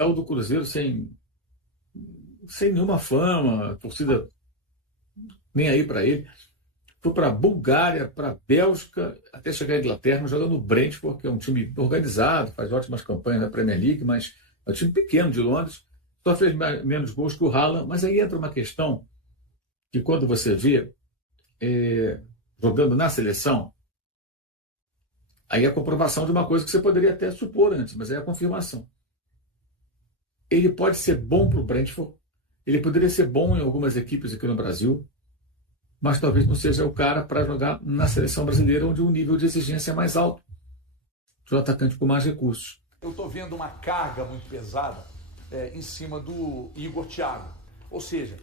saiu do Cruzeiro sem nenhuma fama, a torcida nem aí para ele. Foi para a Bulgária, para a Bélgica, até chegar à Inglaterra, jogando no Brentford, que é um time organizado, faz ótimas campanhas na Premier League, mas é um time pequeno de Londres, só fez menos gols que o Haaland. Mas aí entra uma questão que, quando você vê jogando na seleção, aí é a comprovação de uma coisa que você poderia até supor antes, mas é a confirmação. Ele pode ser bom para o Brentford, ele poderia ser bom em algumas equipes aqui no Brasil, mas talvez não seja o cara para jogar na seleção brasileira, onde o nível de exigência é mais alto, de um atacante com mais recursos. Eu estou vendo uma carga muito pesada em cima do Igor Thiago. Ou seja,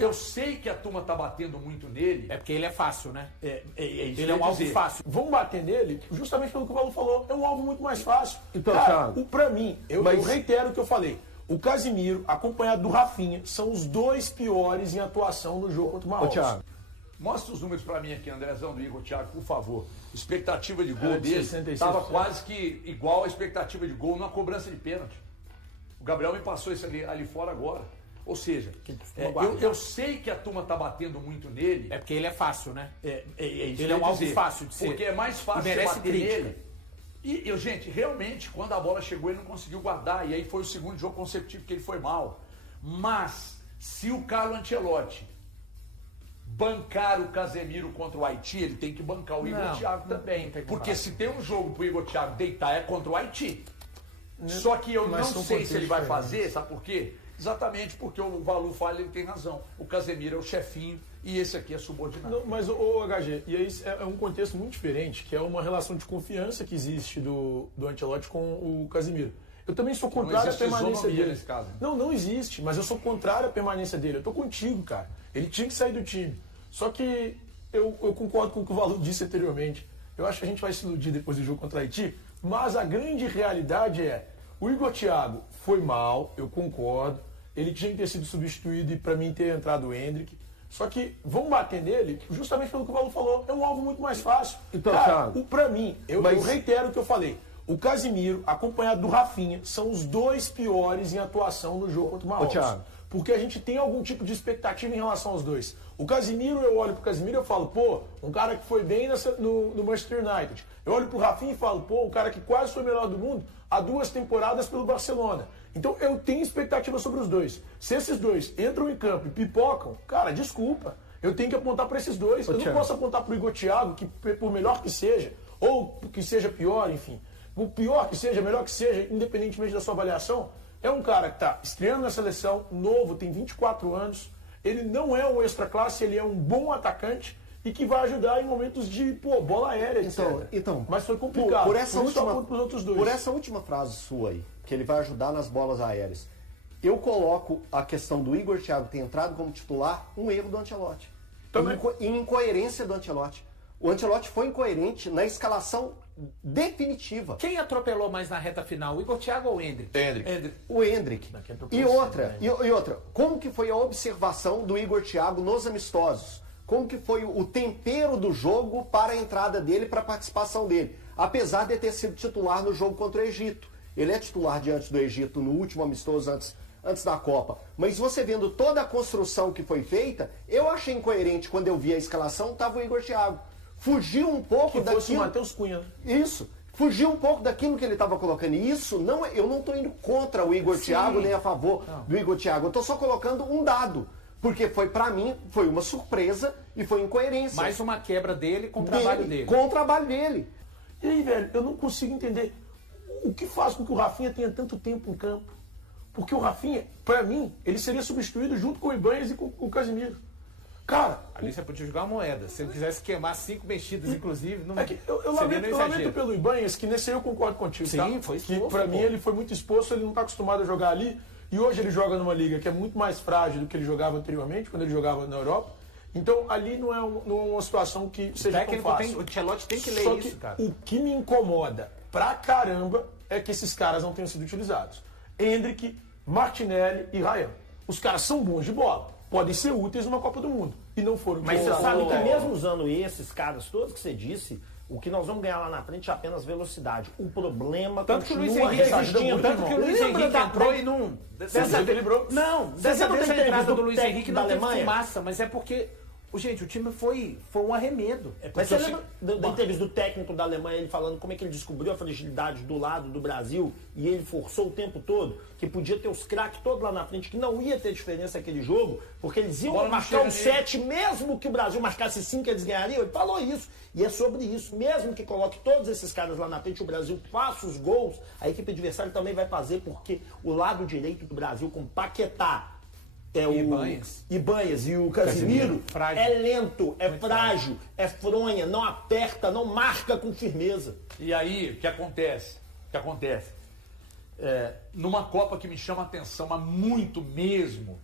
eu sei que a turma está batendo muito nele. É porque ele é fácil, né? Ele é um alvo fácil. Vamos bater nele justamente pelo que o Paulo falou. É um alvo muito mais fácil. Então, cara, pra mim, eu reitero o que eu falei. O Casimiro, acompanhado do Rafinha, são os dois piores em atuação no jogo contra o Marrocos. Thiago, mostra os números para mim aqui, Andrezão, do Igor Thiago, por favor. Expectativa de gol dele estava quase que igual a expectativa de gol numa cobrança de pênalti. O Gabriel me passou isso ali fora agora. Ou seja, eu sei que a turma está batendo muito nele. É porque ele é fácil, né? Ele é um alvo fácil de ser. Porque é mais fácil você bater nele. E, gente, realmente, quando a bola chegou, ele não conseguiu guardar. E aí foi o segundo jogo consecutivo que ele foi mal. Mas, se o Carlo Ancelotti bancar o Casemiro contra o Haiti, ele tem que bancar o Igor Thiago também. Porque se tem um jogo pro Igor Thiago deitar, é contra o Haiti. Só que eu não sei se ele vai fazer, sabe por quê? Exatamente porque o Valu fala, ele tem razão. O Casemiro é o chefinho e esse aqui é subordinado. Não, mas o HG, e aí é um contexto muito diferente, que é uma relação de confiança que existe do Ancelotti com o Casemiro. Eu também sou contrário à permanência dele. Nesse caso. Não existe, mas eu sou contrário à permanência dele. Eu tô contigo, cara. Ele tinha que sair do time. Só que eu concordo com o que o Valu disse anteriormente. Eu acho que a gente vai se iludir depois do jogo contra a Haiti, mas a grande realidade é, o Igor Thiago foi mal, eu concordo. Ele tinha que ter sido substituído e para mim ter entrado o Endrick. Só que vamos bater nele justamente pelo que o Paulo falou. É um alvo muito mais fácil. Então, cara, para mim, eu reitero o que eu falei. O Casimiro, acompanhado do Rafinha, são os dois piores em atuação no jogo contra o Marrocos. Porque a gente tem algum tipo de expectativa em relação aos dois. O Casimiro, eu olho pro Casimiro e falo, pô, um cara que foi bem no Manchester United. Eu olho pro Rafinha e falo, pô, um cara que quase foi o melhor do mundo há 2 temporadas pelo Barcelona. Então eu tenho expectativa sobre os dois. Se esses dois entram em campo e pipocam, cara, desculpa. Eu tenho que apontar para esses dois. Eu não posso apontar pro Igor Thiago, que por melhor que seja, ou que seja pior, enfim. O pior que seja, melhor que seja, independentemente da sua avaliação, é um cara que está estreando na seleção, novo, tem 24 anos. Ele não é um extra classe, ele é um bom atacante e que vai ajudar em momentos de bola aérea, etc. Então, mas foi complicado. Por essa última frase sua aí, que ele vai ajudar nas bolas aéreas, eu coloco a questão do Igor Thiago ter entrado como titular um erro do Ancelotti. Em incoerência do Ancelotti. O Ancelotti foi incoerente na escalação definitiva. Quem atropelou mais na reta final, o Igor Thiago ou o Endrick? O Endrick. E outra, como que foi a observação do Igor Thiago nos amistosos? Como que foi o tempero do jogo para a entrada dele, para a participação dele? Apesar de ter sido titular no jogo contra o Egito. Ele é titular diante do Egito no último amistoso antes da Copa. Mas você vendo toda a construção que foi feita, eu achei incoerente quando eu vi a escalação, estava o Igor Thiago. Fugiu um pouco daquilo... fosse o Matheus Cunha. Isso. Fugiu um pouco daquilo que ele estava colocando. E isso, eu não estou indo contra o Igor Thiago, nem a favor do Igor Thiago. Eu estou só colocando um dado. Porque para mim, foi uma surpresa e foi incoerência. Mais uma quebra dele com o trabalho dele. Com o trabalho dele. E aí, velho, eu não consigo entender o que faz com que o Rafinha tenha tanto tempo em campo. Porque o Rafinha, para mim, ele seria substituído junto com o Ibanez e com o Casimiro. Cara... Ali você podia jogar uma moeda. Se ele quisesse queimar 5 mexidas, inclusive, não eu lamento pelo Ibanez, que nesse aí eu concordo contigo. Sim, foi exposto. Que pra mim ele foi muito exposto, ele não está acostumado a jogar ali. E hoje ele joga numa liga que é muito mais frágil do que ele jogava anteriormente, quando ele jogava na Europa. Então ali não é uma situação que seja tão fácil. O Ancelotti tem que ler isso, cara. O que me incomoda pra caramba é que esses caras não tenham sido utilizados. Endrick, Martinelli e Ryan. Os caras são bons de bola. Podem ser úteis numa Copa do Mundo. E não foram. Mas você sabe que mesmo usando esses caras todos que você disse, O que nós vamos ganhar lá na frente é apenas velocidade. O problema tanto que o Luiz Henrique entrou e não... Dessa vez a entrada do Luiz Henrique não teve fumaça, mas é porque... Gente, o time foi um arremedo. Mas você lembra da entrevista do técnico da Alemanha, ele falando como é que ele descobriu a fragilidade do lado do Brasil e ele forçou o tempo todo, que podia ter os craques todos lá na frente, que não ia ter diferença naquele jogo, porque eles iam marcar um 7, mesmo que o Brasil marcasse 5, eles ganhariam. Ele falou isso. E é sobre isso. Mesmo que coloque todos esses caras lá na frente, o Brasil faça os gols, a equipe adversária também vai fazer, porque o lado direito do Brasil, com Paquetá, Ibanhas e o Casemiro é lento, é frágil, é fronha, não aperta, não marca com firmeza. E aí, o que acontece? Numa Copa que me chama a atenção, mas muito mesmo,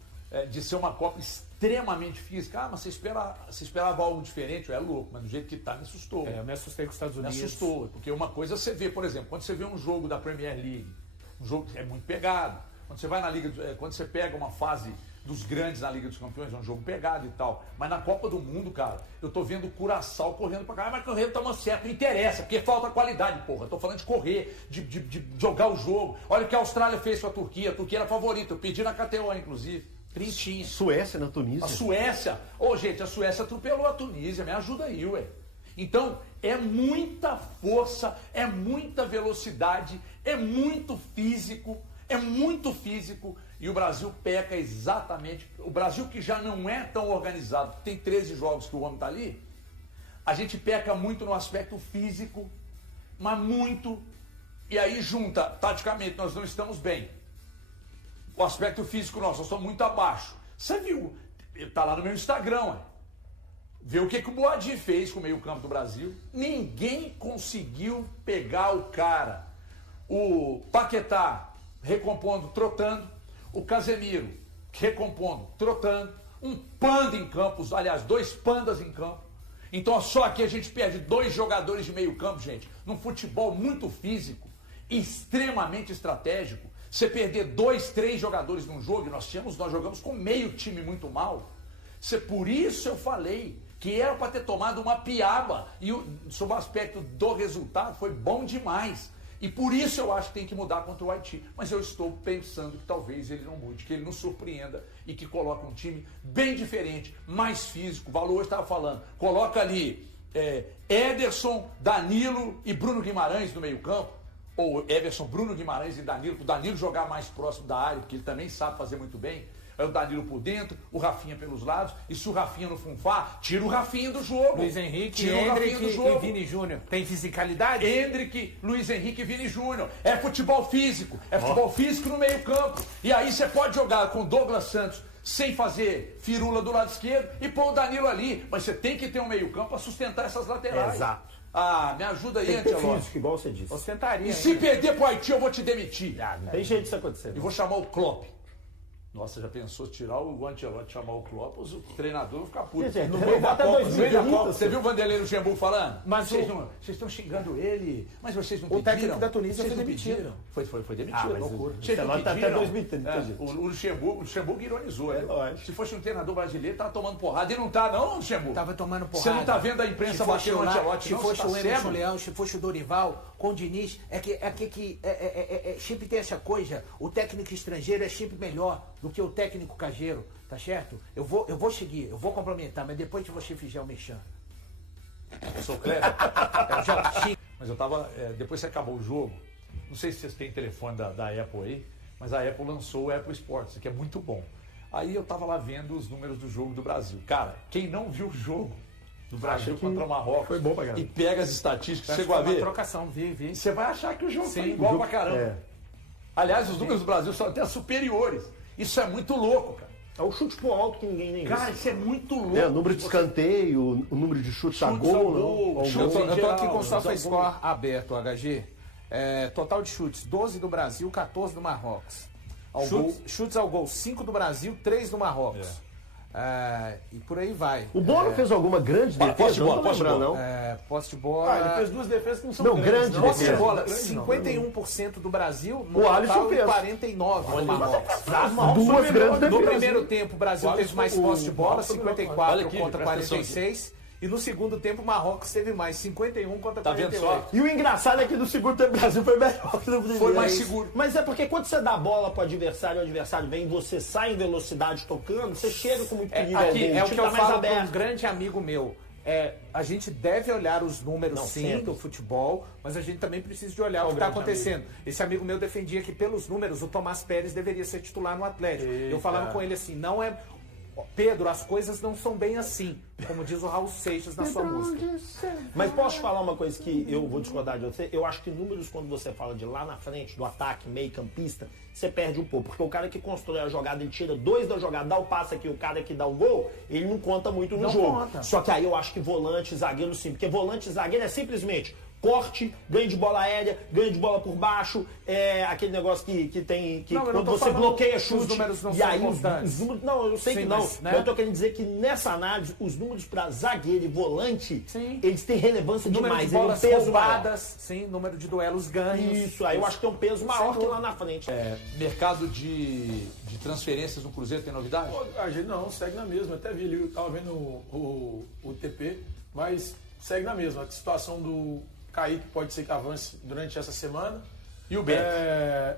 de ser uma Copa extremamente física. Mas você esperava algo diferente? É louco, mas do jeito que tá, me assustou. Eu me assustei com os Estados Unidos. Me assustou, porque uma coisa você vê, por exemplo, quando você vê um jogo da Premier League, um jogo que é muito pegado, quando você vai na Liga, quando você pega uma fase dos grandes na Liga dos Campeões, é um jogo pegado e tal. Mas na Copa do Mundo, cara, eu tô vendo o Curaçao correndo pra cá, mas correndo tá certo, não interessa, porque falta qualidade, porra. Eu tô falando de correr, de jogar o jogo. Olha o que a Austrália fez com a Turquia era a favorita, eu pedi na KTO, inclusive. Trintinha. Suécia na Tunísia. A Suécia, gente, a Suécia atropelou a Tunísia, me ajuda aí, ué. Então, é muita força, é muita velocidade, é muito físico, e o Brasil peca exatamente. O Brasil, que já não é tão organizado, tem 13 jogos que o homem está ali, a gente peca muito no aspecto físico, mas muito, e aí junta, taticamente, nós não estamos bem. O aspecto físico nós estamos muito abaixo. Você viu, está lá no meu Instagram, vê o que o Boadi fez com o meio-campo do Brasil. Ninguém conseguiu pegar o cara. O Paquetá recompondo, trotando. O Casemiro recompondo, trotando. Um panda em campo, aliás, 2 pandas em campo. Então só aqui a gente perde 2 jogadores de meio-campo, gente. Num futebol muito físico, extremamente estratégico. Você perder 2, 3 jogadores num jogo, nós jogamos com meio time muito mal. Por isso eu falei que era para ter tomado uma piaba. E sob o aspecto do resultado, foi bom demais. E por isso eu acho que tem que mudar contra o Haiti. Mas eu estou pensando que talvez ele não mude, que ele nos surpreenda e que coloque um time bem diferente, mais físico. O Valor hoje estava falando, coloca ali Ederson, Danilo e Bruno Guimarães no meio campo. Ou Everson, Bruno Guimarães e Danilo, para o Danilo jogar mais próximo da área, porque ele também sabe fazer muito bem. É o Danilo por dentro, o Rafinha pelos lados, e se o Rafinha não funfar, tira o Rafinha do jogo. Luiz Henrique, Endrick e Vini Júnior. Tem fisicalidade? Endrick, Luiz Henrique e Vini Júnior. É futebol físico no meio campo. E aí você pode jogar com Douglas Santos sem fazer firula do lado esquerdo e pôr o Danilo ali. Mas você tem que ter um meio campo para sustentar essas laterais. Exato. Me ajuda aí, Antelote. Igual você disse. Ostentaria. E se perder pro Haiti, eu vou te demitir. Não tem jeito disso acontecer. E vou chamar o Klopp. Nossa, já pensou tirar o Ancelotti, chamar o Klopp, o treinador vai ficar puto. No meio da Copa, você viu o Vanderlei Luxemburgo falando? Mas vocês estão xingando ele, mas vocês não pediram. O técnico da Tunísia foi demitido. Foi demitido, loucura. Vocês não pediram. Até 2030. O Luxemburgo ironizou. Se fosse um treinador brasileiro, tava tomando porrada. E não tá não, Luxemburgo? Tava tomando porrada. Você não tá vendo a imprensa bater no Ancelotti, se fosse o Emerson Leão, se fosse o Dorival, com o Diniz, sempre tem essa coisa, o técnico estrangeiro é sempre melhor do que o técnico caseiro, tá certo? Eu vou seguir, eu vou complementar, mas depois que você fizer o mexão. Eu sou Cleber. Mas eu tava, depois que acabou o jogo, não sei se vocês têm telefone da Apple aí, mas a Apple lançou o Apple Sports, que é muito bom. Aí eu tava lá vendo os números do jogo do Brasil. Cara, quem não viu o jogo do Brasil contra o Marrocos foi bom pra caramba. E pega as estatísticas, chegou a ver? Trocação, vi. Você vai achar que o jogo foi igual pra caramba. Aliás, os números do Brasil são até superiores. Isso é muito louco, cara. É o chute pro alto que ninguém nem Cara, isso é muito louco. O número de escanteio, o número de chutes a gol. Eu tô aqui com o SofaScore aberto, HG. Total de chutes, 12 do Brasil, 14 do Marrocos. Chutes ao gol, 5 do Brasil, 3 do Marrocos. E por aí vai. O Bono fez alguma grande defesa? Posse de bola, posse de bola. Ele fez 2 defesas que não são grandes. Posse de bola, 51% do Brasil, no Alisson total, fez 49% do Marrocos. Duas grandes defesas. No primeiro tempo, o Brasil teve mais posse de bola, 54 contra 46. E no segundo tempo, o Marrocos teve mais, 51 contra 48. Vendo só? E o engraçado é que no segundo tempo o Brasil foi melhor que no primeiro. Foi mais seguro. Mas é porque quando você dá a bola pro adversário, o adversário vem, você sai em velocidade tocando, você chega com muito perigo ao gol. Aqui, é o que eu mais falo aberto. para um grande amigo meu. A gente deve olhar os números, Não, sim, certo. do futebol, mas a gente também precisa de olhar o que está acontecendo. Esse amigo meu defendia que, pelos números, o Tomás Pérez deveria ser titular no Atlético. Eu falava com ele assim, não é... Pedro, as coisas não são bem assim, como diz o Raul Seixas na sua música. Mas posso te falar uma coisa que eu vou discordar de você? Eu acho que números, quando você fala de lá na frente, do ataque, meio campista, você perde um pouco. Porque o cara que constrói a jogada, ele tira 2 da jogada, dá o passe aqui, o cara que dá o gol, ele não conta muito no jogo. Só que aí eu acho que volante, zagueiro sim. Porque volante e zagueiro é simplesmente corte, ganho de bola aérea, ganho de bola por baixo, aquele negócio que tem... Que não, quando você bloqueia chute... Os números não e são aí constantes. os números, não, eu sei Sim, que não. mas, né? Mas eu tô querendo dizer que nessa análise, os números para zagueiro e volante, Sim. eles têm relevância Número demais. de bolas Ele tem um peso roubadas, sim, número de duelos ganhos. Isso, aí eu acho que tem um peso maior que lá na frente. Mercado de transferências no Cruzeiro tem novidade? A gente não, segue na mesma. Até vi ali, eu tava vendo o TP, mas segue na mesma. A situação do Kaique pode ser que avance durante essa semana. E o Beck?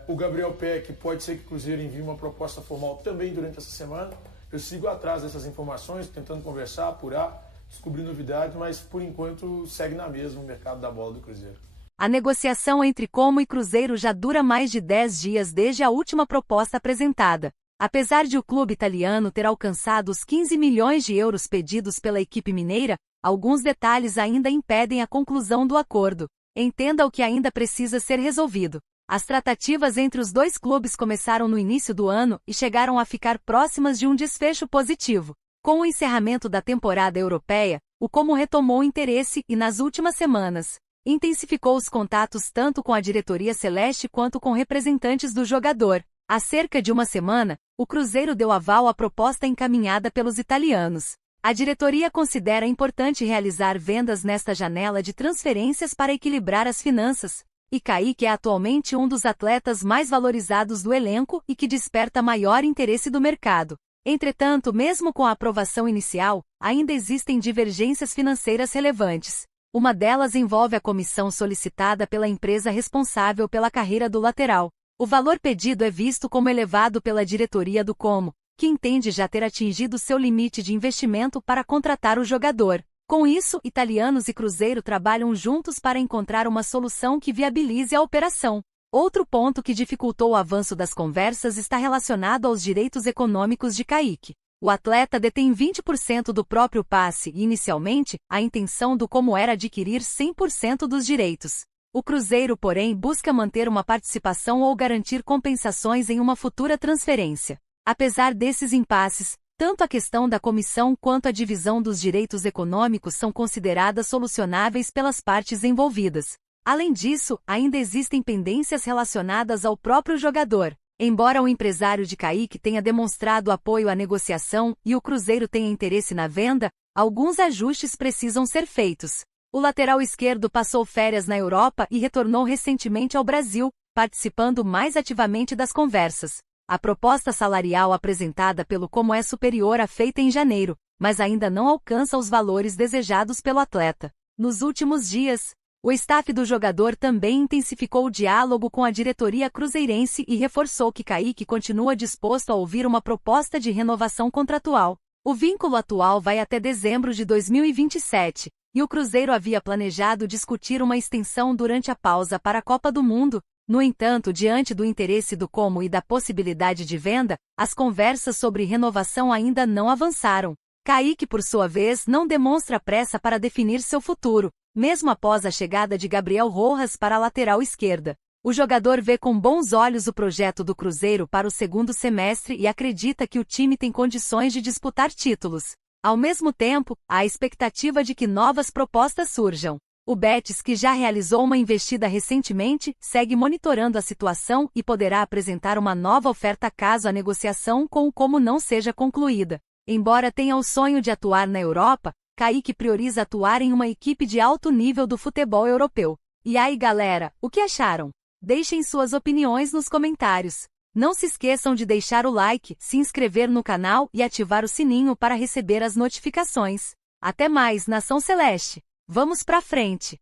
O Gabriel Peck pode ser que o Cruzeiro envie uma proposta formal também durante essa semana. Eu sigo atrás dessas informações, tentando conversar, apurar, descobrir novidades, mas por enquanto segue na mesma o mercado da bola do Cruzeiro. A negociação entre Como e Cruzeiro já dura mais de 10 dias desde a última proposta apresentada. Apesar de o clube italiano ter alcançado os 15 milhões de euros pedidos pela equipe mineira, alguns detalhes ainda impedem a conclusão do acordo. Entenda o que ainda precisa ser resolvido. As tratativas entre os dois clubes começaram no início do ano e chegaram a ficar próximas de um desfecho positivo. Com o encerramento da temporada europeia, o Como retomou o interesse e, nas últimas semanas, intensificou os contatos tanto com a diretoria celeste quanto com representantes do jogador. Há cerca de uma semana, o Cruzeiro deu aval à proposta encaminhada pelos italianos. A diretoria considera importante realizar vendas nesta janela de transferências para equilibrar as finanças. E Kaique é atualmente um dos atletas mais valorizados do elenco e que desperta maior interesse do mercado. Entretanto, mesmo com a aprovação inicial, ainda existem divergências financeiras relevantes. Uma delas envolve a comissão solicitada pela empresa responsável pela carreira do lateral. O valor pedido é visto como elevado pela diretoria do Como, que entende já ter atingido seu limite de investimento para contratar o jogador. Com isso, italianos e Cruzeiro trabalham juntos para encontrar uma solução que viabilize a operação. Outro ponto que dificultou o avanço das conversas está relacionado aos direitos econômicos de Kaique. O atleta detém 20% do próprio passe e, inicialmente, a intenção do Como era adquirir 100% dos direitos. O Cruzeiro, porém, busca manter uma participação ou garantir compensações em uma futura transferência. Apesar desses impasses, tanto a questão da comissão quanto a divisão dos direitos econômicos são consideradas solucionáveis pelas partes envolvidas. Além disso, ainda existem pendências relacionadas ao próprio jogador. Embora o empresário de Kaique tenha demonstrado apoio à negociação e o Cruzeiro tenha interesse na venda, alguns ajustes precisam ser feitos. O lateral esquerdo passou férias na Europa e retornou recentemente ao Brasil, participando mais ativamente das conversas. A proposta salarial apresentada pelo Como é superior à feita em janeiro, mas ainda não alcança os valores desejados pelo atleta. Nos últimos dias, o staff do jogador também intensificou o diálogo com a diretoria cruzeirense e reforçou que Kaique continua disposto a ouvir uma proposta de renovação contratual. O vínculo atual vai até dezembro de 2027, e o Cruzeiro havia planejado discutir uma extensão durante a pausa para a Copa do Mundo. No entanto, diante do interesse do Como e da possibilidade de venda, as conversas sobre renovação ainda não avançaram. Kaique, por sua vez, não demonstra pressa para definir seu futuro, mesmo após a chegada de Gabriel Rojas para a lateral esquerda. O jogador vê com bons olhos o projeto do Cruzeiro para o segundo semestre e acredita que o time tem condições de disputar títulos. Ao mesmo tempo, há a expectativa de que novas propostas surjam. O Betis, que já realizou uma investida recentemente, segue monitorando a situação e poderá apresentar uma nova oferta caso a negociação com o Como não seja concluída. Embora tenha o sonho de atuar na Europa, Kaique prioriza atuar em uma equipe de alto nível do futebol europeu. E aí, galera, o que acharam? Deixem suas opiniões nos comentários. Não se esqueçam de deixar o like, se inscrever no canal e ativar o sininho para receber as notificações. Até mais, Nação Celeste. Vamos pra frente.